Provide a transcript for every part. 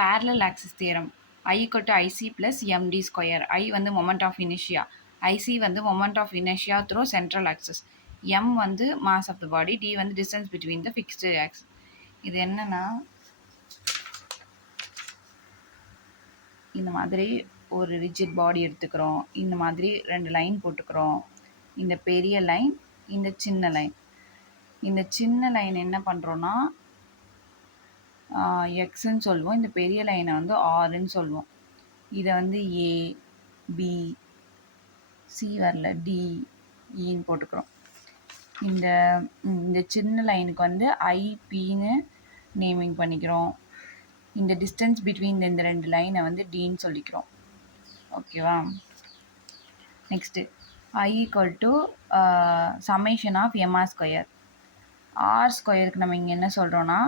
parallel axis theorem. I equal to IC plus MD square. I வந்து moment of inertia. IC வந்து moment of inertia through central axis. M வந்து mass of the body. D வந்து distance between the fixed axis. இது என்னன்னா இந்த மாதிரி ஒரு rigid body எடுத்துக்கிறோம். இந்த மாதிரி 2 லைன் போட்டுக்கிறோம். இந்த பெரிய லைன், இந்த சின்ன லைன். இந்த சின்ன லைன் என்ன பண்ணுறோன்னா எக்ஸ்ன்னு சொல்லுவோம். இந்த பெரிய லைனை வந்து ஆர்ன்னு சொல்லுவோம். இதை வந்து ஏ, பி, சி வரல, டி, இன்னு போட்டுக்கிறோம். இந்த சின்ன லைனுக்கு வந்து ஐபின்னு நேமிங் பண்ணிக்கிறோம். இந்த டிஸ்டன்ஸ் பிட்வீன் இந்த 2 லைனை வந்து டின்னு சொல்லிக்கிறோம். ஓகேவா? Next I equal to summation of MR square. R ஸ்கொயருக்கு நம்ம இங்கே என்ன சொல்கிறோன்னா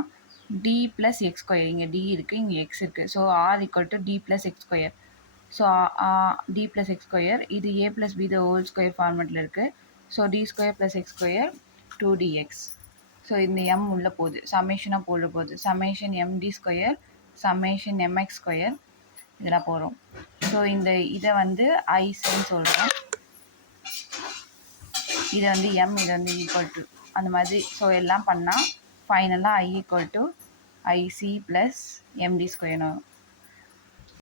டி ப்ளஸ் எக்ஸ் ஸ்கொயர். இங்கே டி இருக்குது, இங்கே எக்ஸ் இருக்குது. So r equal to d plus x square. So d plus x square இது a plus b the whole square ஃபார்மெட்டில் இருக்குது. So d square plus x square 2dx. So இந்த m உள்ளே போகுது, சமேஷனாக போகுது. Summation m d square, summation m x square இதெல்லாம் போகிறோம். ஸோ இதை வந்து ஐசின்னு சொல்கிறோம். இதை வந்து எம், இதை வந்து ஈக்குவல் டு அந்த மாதிரி. ஸோ எல்லாம் பண்ணால் ஃபைனலாக I equal to I c plus m d square